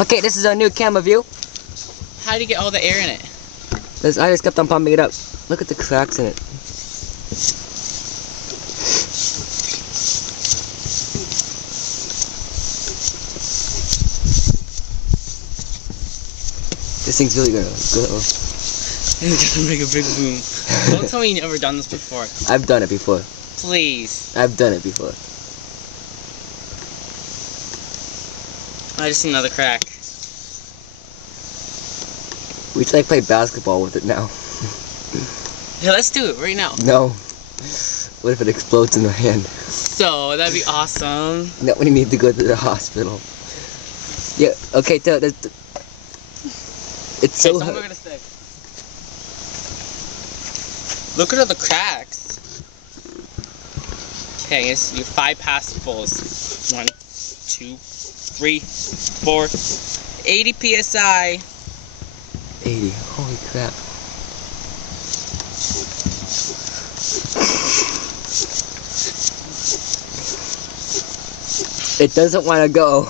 Okay, this is our new camera view. How do you get all the air in it? I just kept on pumping it up. Look at the cracks in it. This thing's really gonna go. It's gonna make a big boom. Don't tell me you've never done this before. I've done it before. Please. I've done it before. I just see another crack. We should like play basketball with it now. Yeah, let's do it right now. No. What if it explodes in my hand? So, that'd be awesome. No, we need to go to the hospital. Yeah, okay, it's so okay, we're gonna stick. Look at all the cracks. Okay, it's your 5 passfuls. 1, 2, 3, 4, 80 PSI. 80, holy crap. It doesn't want to go.